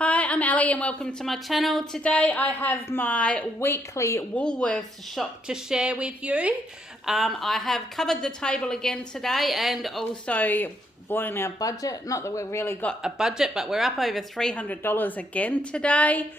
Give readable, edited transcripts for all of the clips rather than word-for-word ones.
Hi, I'm Ali and welcome to my channel. Today I have my weekly Woolworths shop to share with you. I have covered the table again today and also blown our budget. Not that we've really got a budget, but we're up over $300 again today.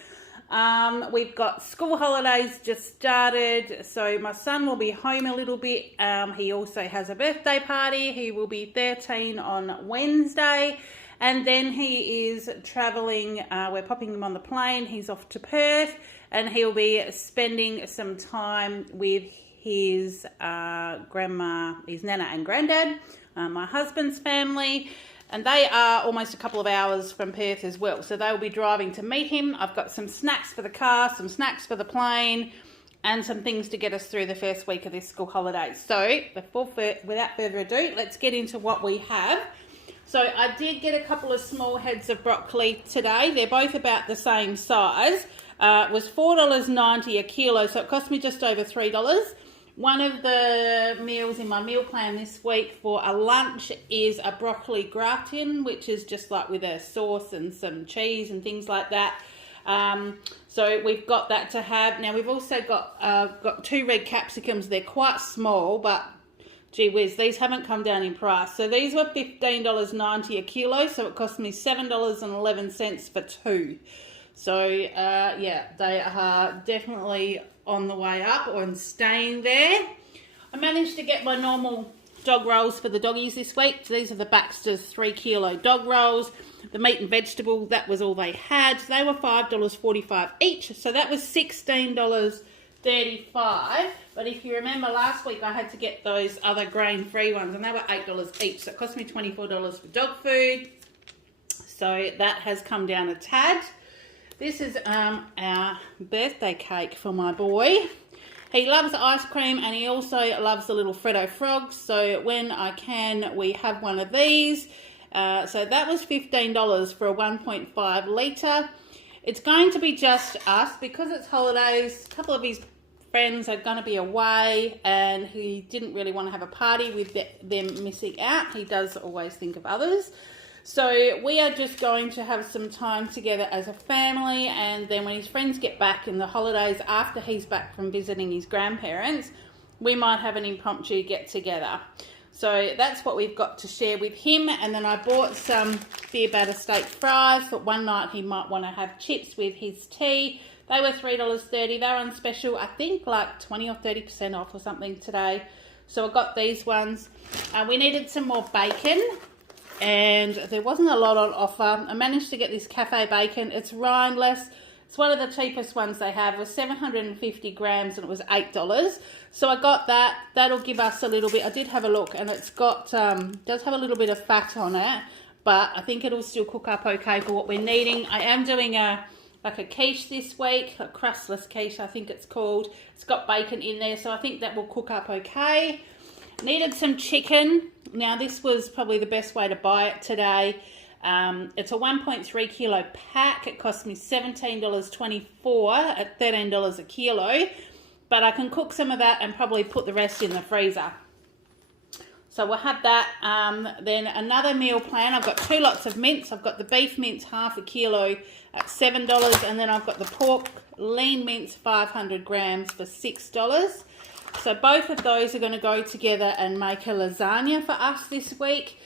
We've got school holidays just started, so my son will be home a little bit. He also has a birthday party. He will be 13 on Wednesday. And then he is travelling, we're popping him on the plane, he's off to Perth, and he'll be spending some time with his grandma, his nana and granddad, my husband's family, and they are almost a couple of hours from Perth as well, so they'll be driving to meet him. I've got some snacks for the car, some snacks for the plane, and some things to get us through the first week of this school holiday. So, without further ado, let's get into what we have. So I did get a couple of small heads of broccoli today. They're both about the same size. It was $4.90 a kilo, so it cost me just over $3. One of the meals in my meal plan this week for a lunch is a broccoli gratin, which is just like with a sauce and some cheese and things like that. So we've got that to have. Now we've also got two red capsicums. They're quite small, but gee whiz, these haven't come down in price. So these were $15.90 a kilo, so it cost me $7.11 for two. So, yeah, they are definitely on the way up or staying there. I managed to get my normal dog rolls for the doggies this week. So these are the Baxter's 3 kilo dog rolls. The meat and vegetable, that was all they had. They were $5.45 each, so that was $16.35. But if you remember last week, I had to get those other grain-free ones, and they were $8 each, so it cost me $24 for dog food. So that has come down a tad. This is our birthday cake for my boy. He loves ice cream, and he also loves the little Freddo frogs, so when I can, we have one of these. So that was $15 for a 1.5 litre. It's going to be just us because it's holidays. A couple of his friends are going to be away and he didn't really want to have a party with them missing out. He does always think of others. So we are just going to have some time together as a family, and then when his friends get back in the holidays after he's back from visiting his grandparents, we might have an impromptu get together. So that's what we've got to share with him. And then I bought some beer batter steak fries. Thought one night he might want to have chips with his tea. They were $3.30. They're on special, I think like 20 or 30% off or something today. So I got these ones. We needed some more bacon, and there wasn't a lot on offer. I managed to get this cafe bacon. It's rindless. It's one of the cheapest ones they have. It was 750 grams and it was $8. So I got that. That'll give us a little bit. I did have a look, and it's got does have a little bit of fat on it, but I think it'll still cook up okay for what we're needing. I am doing a quiche this week, a crustless quiche I think it's called. It's got bacon in there, so I think that will cook up okay. Needed some chicken. Now this was probably the best way to buy it today. It's a 1.3 kilo pack. It cost me $17.24 at $13 a kilo, but I can cook some of that and probably put the rest in the freezer. So we'll have that. Then another meal plan. I've got two lots of mince. I've got the beef mince, half a kilo at $7, and then I've got the pork lean mince, 500 grams for $6. So both of those are going to go together and make a lasagna for us this week.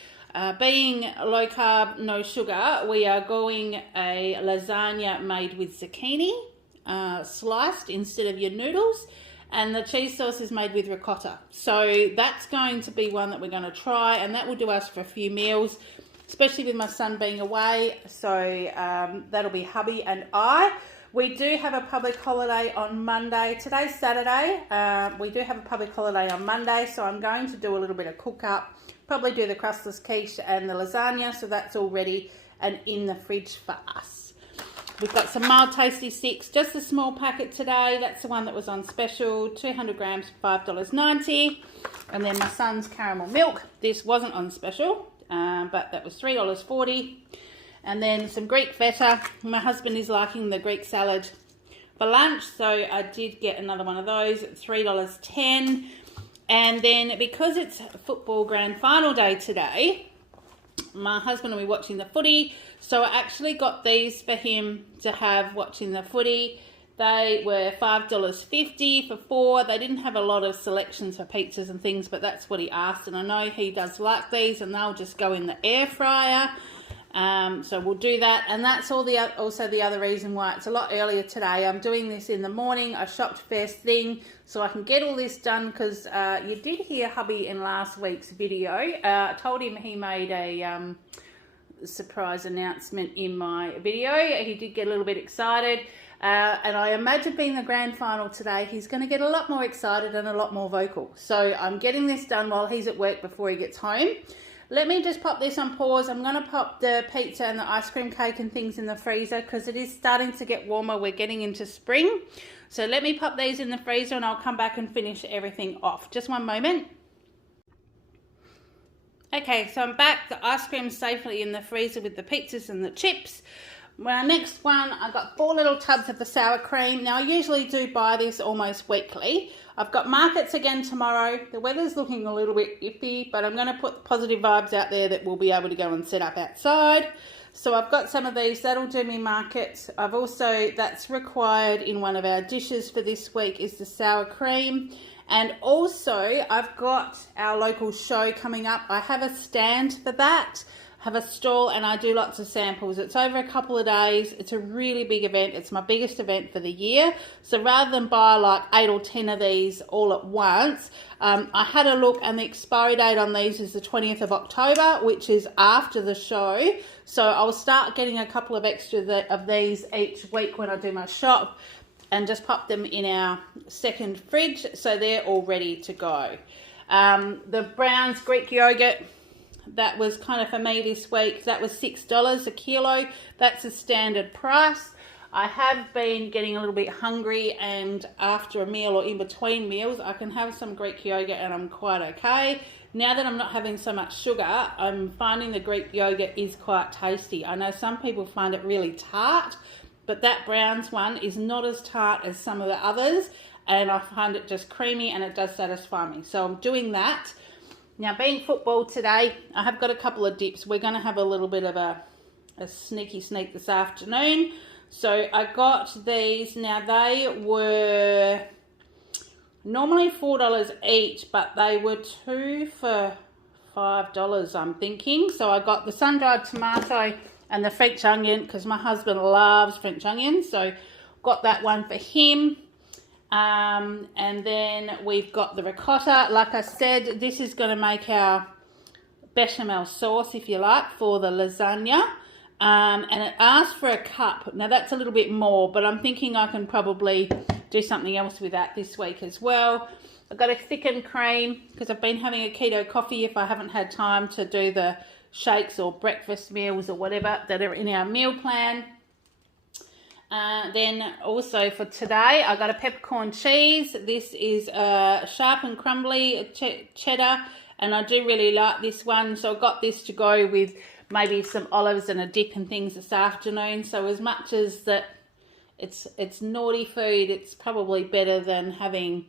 Being low carb, no sugar, we are going a lasagna made with zucchini, sliced instead of your noodles. And the cheese sauce is made with ricotta. So that's going to be one that we're going to try, and that will do us for a few meals, especially with my son being away. So that'll be hubby and I. We do have a public holiday on Monday. Today's Saturday. We do have a public holiday on Monday, so I'm going to do a little bit of cook up. Probably do the crustless quiche and the lasagna, so that's all ready and in the fridge for us. We've got some mild tasty sticks, just a small packet today. That's the one that was on special, 200 grams for $5.90. And then my son's caramel milk. This wasn't on special, but that was $3.40. And then some Greek feta. My husband is liking the Greek salad for lunch, so I did get another one of those at $3.10. And then because it's football grand final day today, my husband will be watching the footy, so I actually got these for him to have watching the footy. They were $5.50 for 4. They didn't have a lot of selections for pizzas and things, but that's what he asked, and I know he does like these, and they'll just go in the air fryer. So we'll do that, and that's also the other reason why it's a lot earlier today. I'm doing this in the morning. I shopped first thing so I can get all this done, because you did hear hubby in last week's video. I told him he made a surprise announcement in my video. He did get a little bit excited. And I imagine being the grand final today, he's going to get a lot more excited and a lot more vocal. So I'm getting this done while he's at work before he gets home. Let me just pop this on pause. I'm going to pop the pizza and the ice cream cake and things in the freezer, because it is starting to get warmer. We're getting into spring. So let me pop these in the freezer and I'll come back and finish everything off. Just one moment. Okay, so I'm back. The ice cream's safely in the freezer with the pizzas and the chips. My next one, I got 4 little tubs of the sour cream. Now, I usually do buy this almost weekly. I've got markets again tomorrow. The weather's looking a little bit iffy, but I'm going to put positive vibes out there that we'll be able to go and set up outside. So I've got some of these. That'll do me markets. I've also, that's required in one of our dishes for this week, is the sour cream. And also, I've got our local show coming up. I have a stand for that. Have a stall, and I do lots of samples. It's over a couple of days. It's a really big event. It's my biggest event for the year. So rather than buy like 8 or 10 of these all at once, I had a look, and the expiry date on these is the 20th of October, which is after the show. So I'll start getting a couple of extra of these each week when I do my shop, and just pop them in our second fridge so they're all ready to go. The Brown's Greek yogurt, that was kind of for me this week. That was $6 a kilo. That's a standard price. I have been getting a little bit hungry, and after a meal or in between meals, I can have some Greek yogurt and I'm quite okay. Now that I'm not having so much sugar, I'm finding the Greek yogurt is quite tasty. I know some people find it really tart, but that Brown's one is not as tart as some of the others, and I find it just creamy and it does satisfy me. So I'm doing that. Now, being football today, I have got a couple of dips. We're going to have a little bit of a sneak this afternoon. So I got these. Now, they were normally $4 each, but they were 2 for $5, I'm thinking. So I got the sun-dried tomato and the French onion, because my husband loves French onions. So got that one for him. And then we've got the ricotta. Like I said, this is going to make our bechamel sauce, if you like, for the lasagna. And it asks for a cup. Now that's a little bit more, but I'm thinking I can probably do something else with that this week as well. I've got a thickened cream, because I've been having a keto coffee if I haven't had time to do the shakes or breakfast meals or whatever that are in our meal plan. Then also for today, I got a peppercorn cheese. This is sharp and crumbly cheddar, and I do really like this one. So I got this to go with maybe some olives and a dip and things this afternoon. So as much as that it's naughty food, it's probably better than having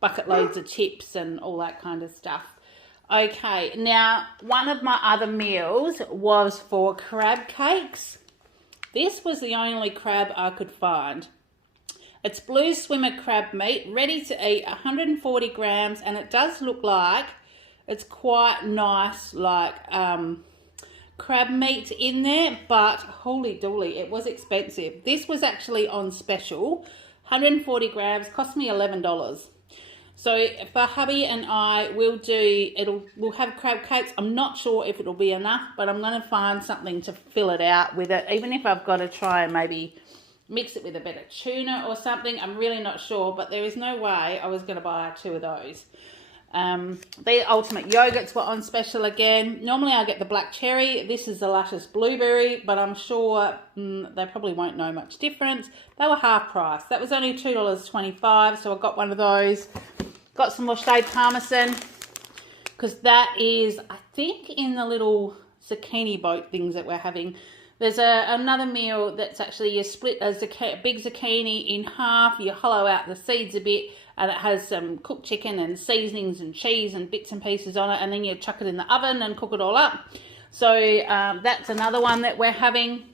bucket loads of chips and all that kind of stuff. Okay, now one of my other meals was for crab cakes. This was the only crab I could find. It's blue swimmer crab meat, ready to eat, 140 grams, and it does look like it's quite nice, like crab meat in there, but holy dooly, it was expensive. This was actually on special, 140 grams, cost me $11. So for hubby and I, we'll have crab cakes. I'm not sure if it'll be enough, but I'm going to find something to fill it out with it. Even if I've got to try and maybe mix it with a bit of tuna or something, I'm really not sure. But there is no way I was going to buy 2 of those. The ultimate yogurts were on special again. Normally I get the black cherry. This is the lattice blueberry, but I'm sure they probably won't know much difference. They were half price. That was only $2.25, so I got one of those. Got some more shaved parmesan, because that is, I think, in the little zucchini boat things that we're having. There's another meal that's actually you split a big zucchini in half, you hollow out the seeds a bit, and it has some cooked chicken and seasonings and cheese and bits and pieces on it, and then you chuck it in the oven and cook it all up. So that's another one that we're having.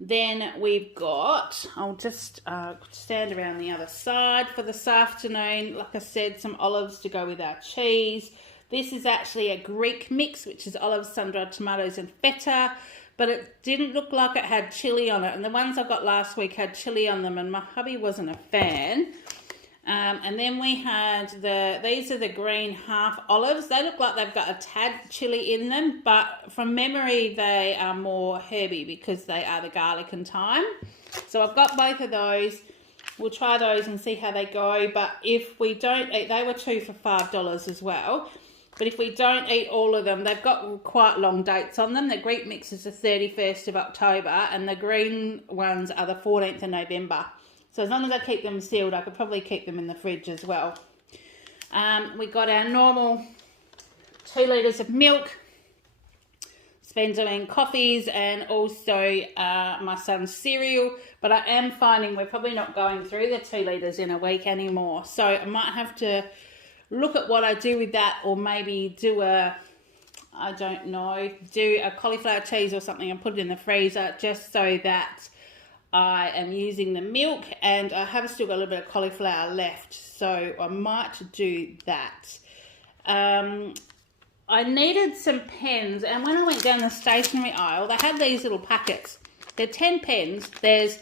Then we've got, I'll just stand around the other side for this afternoon. Like I said, some olives to go with our cheese. This is actually a Greek mix, which is olives, sun-dried tomatoes and feta. But it didn't look like it had chili on it. And the ones I got last week had chili on them, and my hubby wasn't a fan. And then we had these are the green half olives. They look like they've got a tad chili in them, but from memory they are more herby because they are the garlic and thyme. So I've got both of those. We'll try those and see how they go. But if we don't eat, they were 2 for $5 as well. But if we don't eat all of them, they've got quite long dates on them. The Greek mix is the 31st of October and the green ones are the 14th of November. So as long as I keep them sealed, I could probably keep them in the fridge as well. We got our normal 2 litres of milk. Spend doing coffees and also my son's cereal. But I am finding we're probably not going through the 2 litres in a week anymore. So I might have to look at what I do with that, or maybe do a cauliflower cheese or something and put it in the freezer just so that I am using the milk, and I have still got a little bit of cauliflower left, so I might do that. I needed some pens, and when I went down the stationery aisle, they had these little packets. They're 10 pens. There's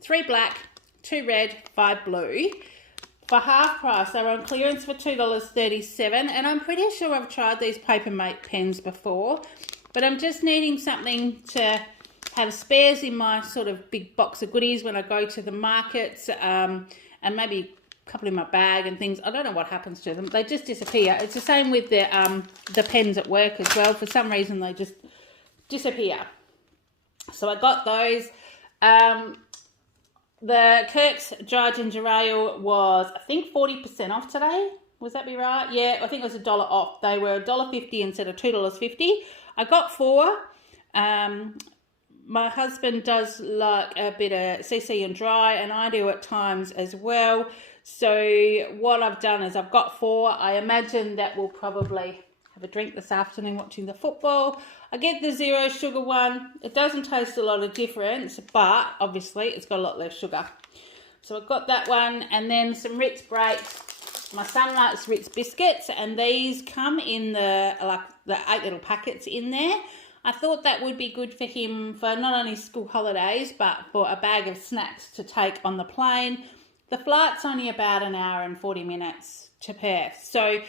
3 black, 2 red, 5 blue. For half price, they were on clearance for $2.37, and I'm pretty sure I've tried these Papermate pens before, but I'm just needing something to have spares in my sort of big box of goodies when I go to the markets, and maybe a couple in my bag and things. I don't know what happens to them. They just disappear. It's the same with the pens at work as well. For some reason, they just disappear. So I got those. The Kirk's dry ginger ale was, I think, 40% off today. Was that be right? Yeah, I think it was $1 off. They were $1.50 instead of $2.50. I got 4. My husband does like a bit of CC and dry, and I do at times as well. So what I've done is I've got 4. I imagine that we'll probably have a drink this afternoon watching the football. I get the 0 sugar one. It doesn't taste a lot of difference, but obviously it's got a lot less sugar. So I've got that one, and then some Ritz breaks. My son likes Ritz Biscuits, and these come in the 8 little packets in there. I thought that would be good for him for not only school holidays, but for a bag of snacks to take on the plane. The flight's only about an hour and 40 minutes to Perth. So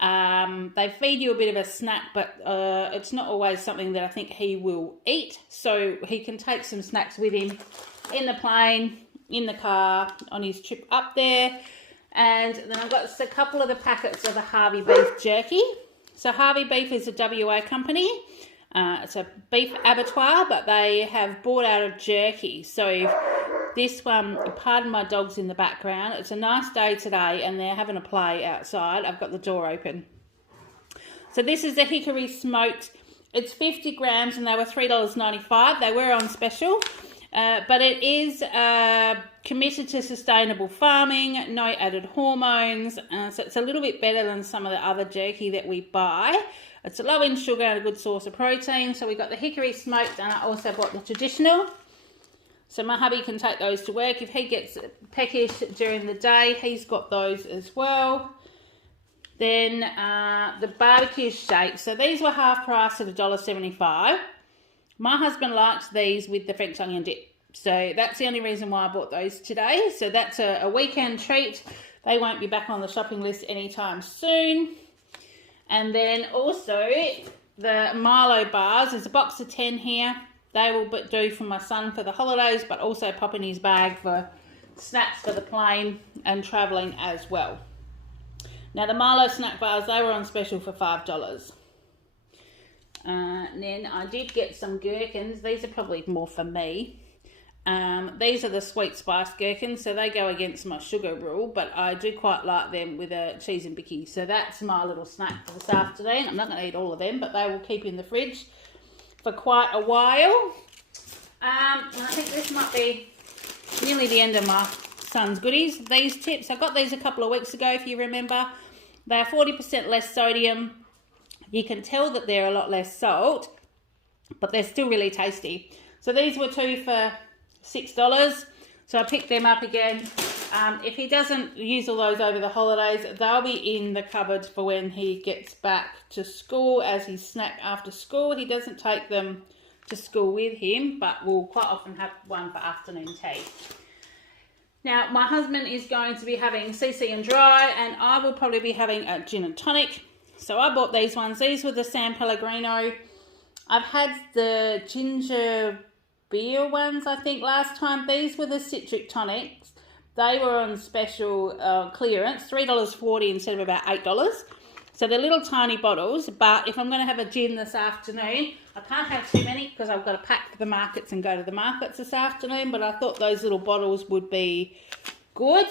they feed you a bit of a snack, but it's not always something that I think he will eat. So he can take some snacks with him in the plane, in the car, on his trip up there. And then I've got a couple of the packets of the Harvey beef jerky. So Harvey beef is a WA company. It's a beef abattoir, but they have bought out of jerky. So this one, pardon my dogs in the background, it's a nice day today and they're having a play outside. I've got the door open. So this is the hickory smoked. It's 50 grams and they were $3.95. They were on special, but it is committed to sustainable farming, no added hormones. So it's a little bit better than some of the other jerky that we buy. It's low in sugar and a good source of protein. So we got the hickory smoked, and I also bought the traditional. So my hubby can take those to work. If he gets peckish during the day, he's got those as well. Then the barbecue shakes. So these were half price at $1.75. My husband likes these with the French onion dip. So that's the only reason why I bought those today. So that's a weekend treat. They won't be back on the shopping list anytime soon. And then also the Milo bars. There's a box of 10 here. They will do for my son for the holidays, but also pop in his bag for snacks for the plane and travelling as well. Now the Milo snack bars, they were on special for $5. And then I did get some gherkins. These are probably more for me. These are the sweet spice gherkins, so they go against my sugar rule, but I do quite like them with a cheese and bicky. So that's my little snack for this afternoon. I'm not going to eat all of them, but they will keep in the fridge for quite a while. And I think this might be nearly the end of my son's goodies. These tips, I got these a couple of weeks ago, if you remember. They are 40% less sodium. You can tell that they're a lot less salt, but they're still really tasty. So these were 2 for $6. So I picked them up again. If he doesn't use all those over the holidays, they'll be in the cupboard for when he gets back to school as his snack after school. He doesn't take them to school with him, but we'll quite often have one for afternoon tea. Now, my husband is going to be having CC and dry, and I will probably be having a gin and tonic. So I bought these ones. These were the San Pellegrino. I've had the ginger beer ones, I think, last time. These were the citric tonics. They were on special clearance, $3.40 instead of about $8. So they're little tiny bottles, but if I'm going to have a gin this afternoon, I can't have too many because I've got to pack for the markets and go to the markets this afternoon, but I thought those little bottles would be good.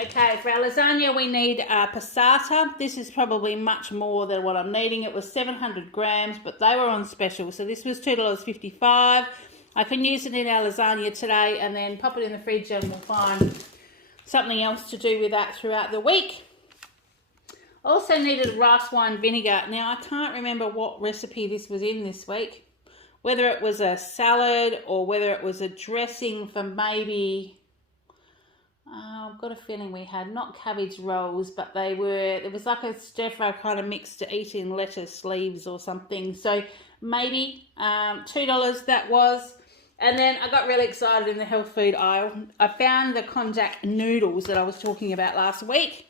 Okay, for our lasagna we need passata. This is probably much more than what I'm needing. It was 700 grams, but they were on special, so this was $2.55. I can use it in our lasagna today and then pop it in the fridge, and we'll find something else to do with that throughout the week. Also needed rice wine vinegar. Now, I can't remember what recipe this was in this week, whether it was a salad or whether it was a dressing for maybe, I've got a feeling we had not cabbage rolls, but it was like a stir fry kind of mix to eat in lettuce leaves or something. So maybe $2 that was. And then I got really excited in the health food aisle. I found the konjac noodles that I was talking about last week.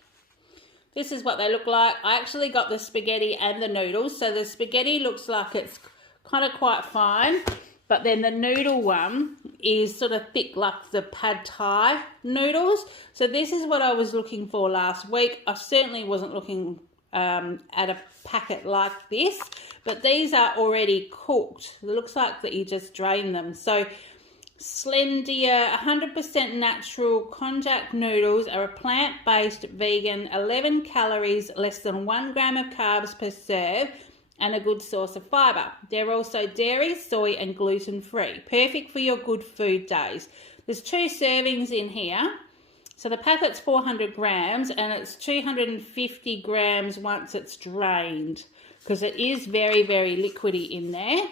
This is what they look like. I actually got the spaghetti and the noodles. So the spaghetti looks like it's kind of quite fine, but then the noodle one is sort of thick like the pad thai noodles. So this is what I was looking for last week. I certainly wasn't looking at a packet like this, but these are already cooked. It looks like that you just drain them. So Slendia 100% natural konjac noodles are a plant-based vegan, 11 calories, less than 1 gram of carbs per serve, and a good source of fibre. They're also dairy, soy and gluten-free. Perfect for your good food days. There's 2 servings in here. So the packet's 400 grams and it's 250 grams once it's drained, because it is very, very liquidy in there.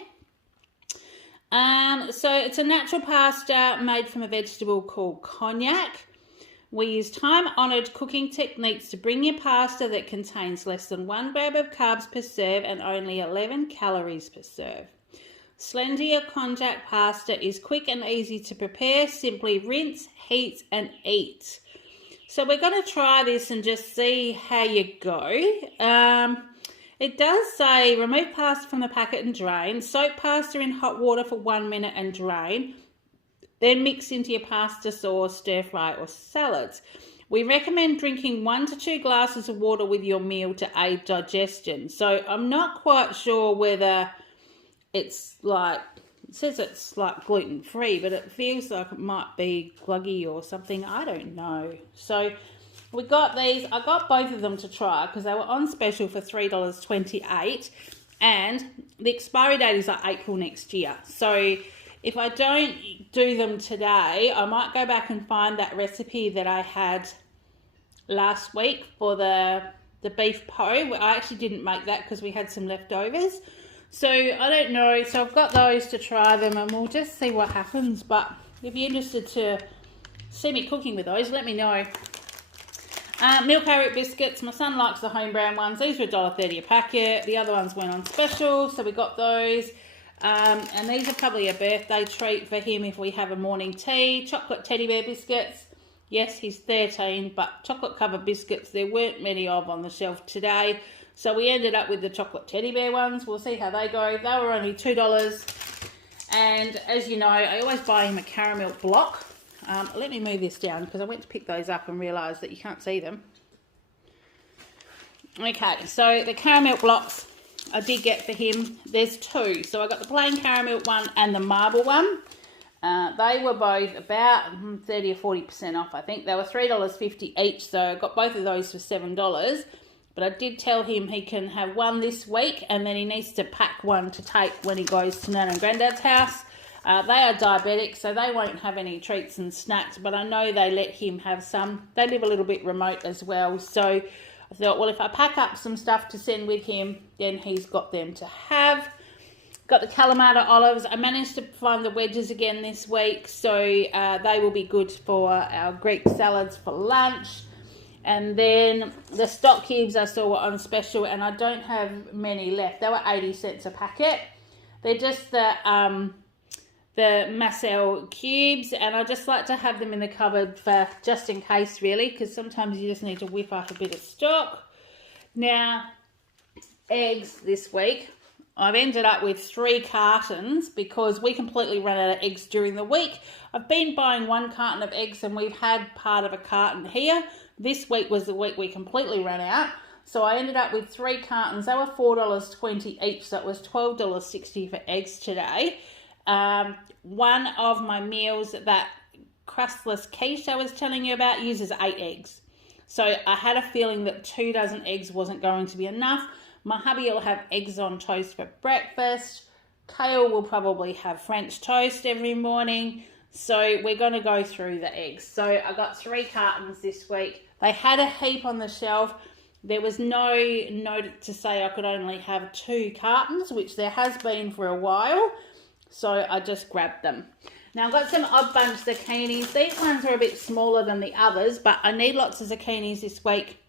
So it's a natural pasta made from a vegetable called cognac. We use time-honoured cooking techniques to bring you pasta that contains less than 1 gram of carbs per serve and only 11 calories per serve. Slendia konjac pasta is quick and easy to prepare. Simply rinse, heat and eat. So we're going to try this and just see how you go. It does say remove pasta from the packet and drain. Soak pasta in hot water for 1 minute and drain. Then mix into your pasta sauce, stir fry or salads. We recommend drinking 1 to 2 glasses of water with your meal to aid digestion. So I'm not quite sure whether it's like, it says it's like gluten-free, but it feels like it might be gluggy or something. I don't know. So we got these. I got both of them to try because they were on special for $3.28, and the expiry date is like April next year. So if I don't do them today, I might go back and find that recipe that I had last week for the beef po. I actually didn't make that because we had some leftovers. So I don't know. So I've got those to try them and we'll just see what happens. But if you're interested to see me cooking with those, let me know. Milk Ritz Biscuits. My son likes the home brand ones. These were $1.30 a packet. The other ones went on special, so we got those. And these are probably a birthday treat for him if we have a morning tea. Chocolate teddy bear biscuits. Yes, he's 13, but chocolate covered biscuits there weren't many of on the shelf today. So we ended up with the chocolate teddy bear ones. We'll see how they go. They were only $2. And as you know, I always buy him a caramel block. Let me move this down because I went to pick those up and realised that you can't see them. Okay, so the caramel blocks I did get for him, there's 2. So I got the plain caramel one and the marble one. They were both about 30 or 40% off, I think. They were $3.50 each, so I got both of those for $7. But I did tell him he can have one this week and then he needs to pack one to take when he goes to Nan and Granddad's house. They are diabetic, so they won't have any treats and snacks, but I know they let him have some. They live a little bit remote as well, so I thought, well, if I pack up some stuff to send with him, then he's got them to have. Got the Kalamata Olives. I managed to find the wedges again this week, so they will be good for our Greek salads for lunch. And then the stock cubes I saw were on special, and I don't have many left. They were 80 cents a packet. They're just the Macel cubes, and I just like to have them in the cupboard for just in case, really, because sometimes you just need to whip up a bit of stock. Now, eggs this week. I've ended up with 3 cartons because we completely ran out of eggs during the week. I've been buying 1 carton of eggs, and we've had part of a carton here. This week was the week we completely ran out. So I ended up with 3 cartons. They were $4.20 each, so it was $12.60 for eggs today. One of my meals, that crustless quiche I was telling you about, uses 8 eggs. So I had a feeling that 2 dozen eggs wasn't going to be enough. My hubby will have eggs on toast for breakfast. Kale will probably have French toast every morning. So we're going to go through the eggs. So I got 3 cartons this week. They had a heap on the shelf. There was no note to say I could only have 2 cartons, which there has been for a while. So I just grabbed them. Now I've got some odd bunch zucchinis. These ones are a bit smaller than the others, but I need lots of zucchinis this week.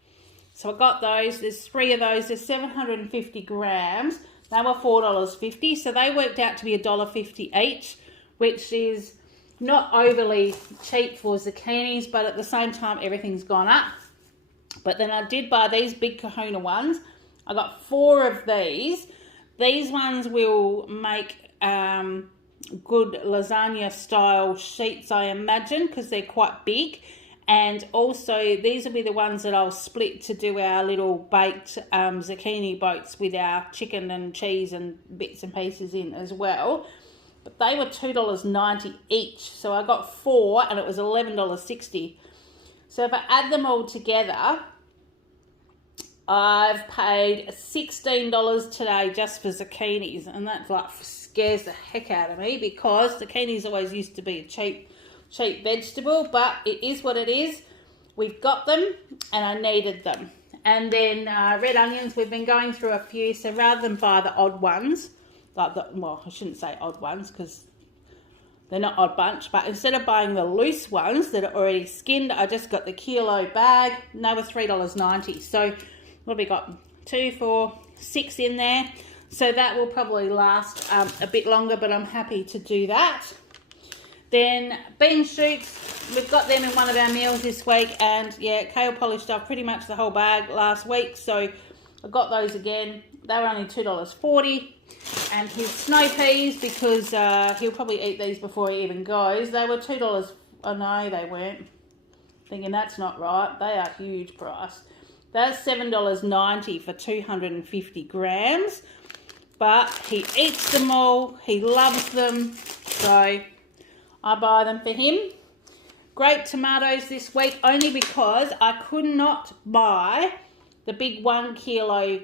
So I got those. There's 3 of those. There's 750 grams. They were $4.50. So they worked out to be $1.50 each, which is not overly cheap for zucchinis, but at the same time, everything's gone up. But then I did buy these big kahuna ones. I got 4 of these. These ones will make good lasagna style sheets, I imagine, because they're quite big. And also these will be the ones that I'll split to do our little baked zucchini boats with our chicken and cheese and bits and pieces in as well. But they were $2.90 each. So I got 4 and it was $11.60. So if I add them all together, I've paid $16 today just for zucchinis. And that like scares the heck out of me, because zucchinis always used to be a cheap vegetable, but it is what it is. We've got them and I needed them. And then red onions, we've been going through a few, so rather than buy the odd ones, well, I shouldn't say odd ones because they're not odd bunch, but instead of buying the loose ones that are already skinned, I just got the kilo bag, and they were $3.90. So what have we got? 2, 4, 6 in there. So that will probably last a bit longer, but I'm happy to do that. Then bean shoots, we've got them in one of our meals this week, and yeah, kale polished off pretty much the whole bag last week, so I got those again. They were only $2.40. And his snow peas, because he'll probably eat these before he even goes, they were $2. Oh no, they weren't. Thinking that's not right. They are huge price. That's $7.90 for 250 grams. But he eats them all. He loves them. So I buy them for him. Grape tomatoes this week, only because I could not buy the big 1 kilo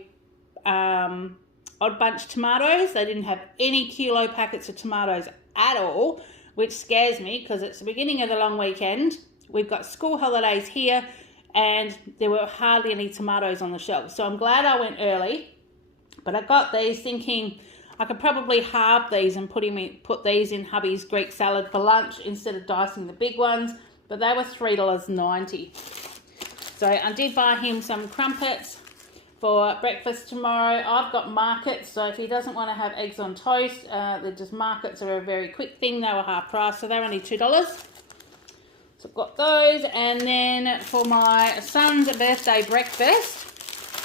odd bunch tomatoes. They didn't have any kilo packets of tomatoes at all, which scares me because it's the beginning of the long weekend. We've got school holidays here and there were hardly any tomatoes on the shelf. So I'm glad I went early, but I got these thinking I could probably halve these and put these in hubby's Greek salad for lunch instead of dicing the big ones, but they were $3.90. So I did buy him some crumpets for breakfast tomorrow. I've got markets, so if he doesn't want to have eggs on toast, the markets are a very quick thing. They were half price, so they're only $2. So I've got those, and then for my son's birthday breakfast,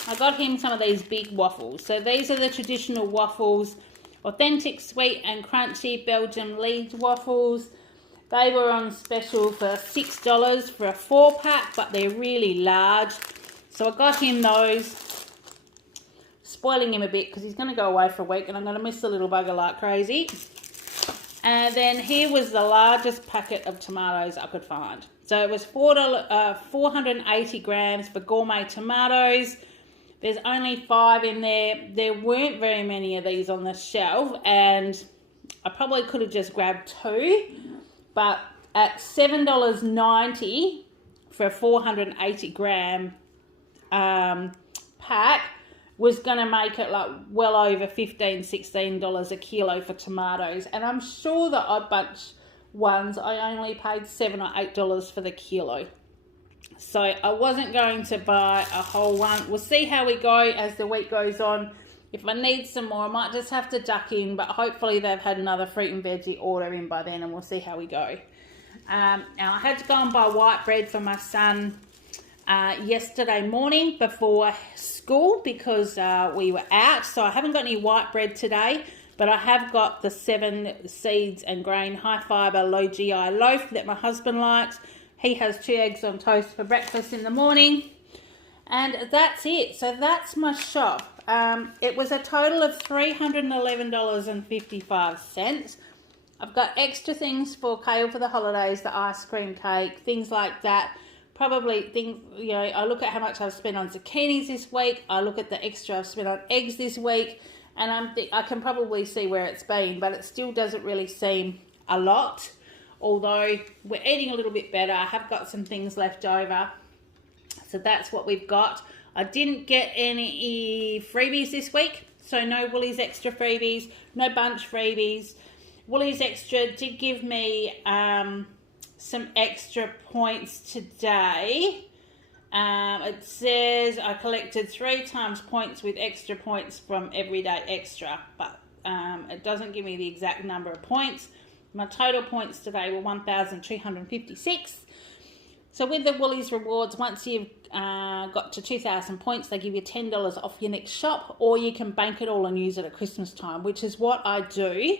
I got him some of these big waffles. So these are the traditional waffles, authentic sweet and crunchy Belgian Leeds waffles. They were on special for $6 for a 4-pack, but they're really large. So I got him those, spoiling him a bit because he's going to go away for a week and I'm going to miss the little bugger like crazy. And then here was the largest packet of tomatoes I could find. So it was 480 grams for gourmet tomatoes. There's only 5 in there. There weren't very many of these on the shelf, and I probably could have just grabbed 2, but at $7.90 for a 480 gram pack was going to make it like well over $15-16 a kilo for tomatoes. And I'm sure the Odd Bunch ones, I only paid $7 or $8 for the kilo. So I wasn't going to buy a whole one. We'll see how we go as the week goes on. If I need some more, I might just have to duck in, but hopefully they've had another fruit and veggie order in by then, and we'll see how we go. Now I had to go and buy white bread for my son yesterday morning before school because we were out, so I haven't got any white bread today, but I have got the 7 seeds and grain high fibre low GI loaf that my husband likes. He has 2 eggs on toast for breakfast in the morning, and that's it. So that's my shop. It was a total of $311.55. I've got extra things for Kale for the holidays, the ice cream cake, things like that. Probably things, you know, I look at how much I've spent on zucchinis this week. I look at the extra I've spent on eggs this week, and I can probably see where it's been, but it still doesn't really seem a lot. Although we're eating a little bit better, I have got some things left over. So that's what we've got. I didn't get any freebies this week, so no Woolies Extra freebies, no Bunch freebies. Woolies Extra did give me some extra points today. It says I collected 3 times points with extra points from Everyday Extra, but it doesn't give me the exact number of points. My total points today were 1,256. So with the Woolies rewards, once you've got to 2,000 points, they give you $10 off your next shop, or you can bank it all and use it at Christmas time, which is what I do.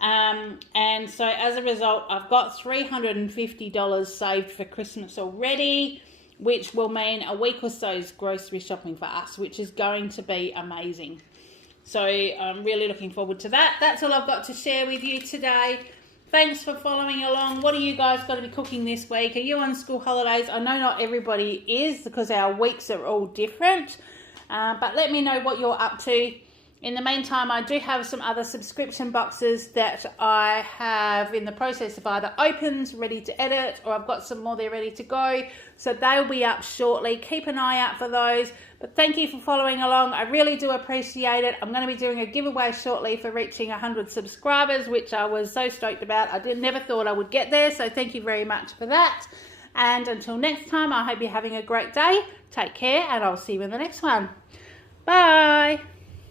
And so as a result, I've got $350 saved for Christmas already, which will mean a week or so's grocery shopping for us, which is going to be amazing. So I'm really looking forward to that. That's all I've got to share with you today. Thanks for following along. What are you guys going to be cooking this week? Are you on school holidays? I know not everybody is because our weeks are all different. But let me know what you're up to. In the meantime, I do have some other subscription boxes that I have in the process of either opened, ready to edit, or I've got some more there ready to go. So they'll be up shortly. Keep an eye out for those. But thank you for following along. I really do appreciate it. I'm going to be doing a giveaway shortly for reaching 100 subscribers, which I was so stoked about. I never thought I would get there. So thank you very much for that. And until next time, I hope you're having a great day. Take care, and I'll see you in the next one. Bye.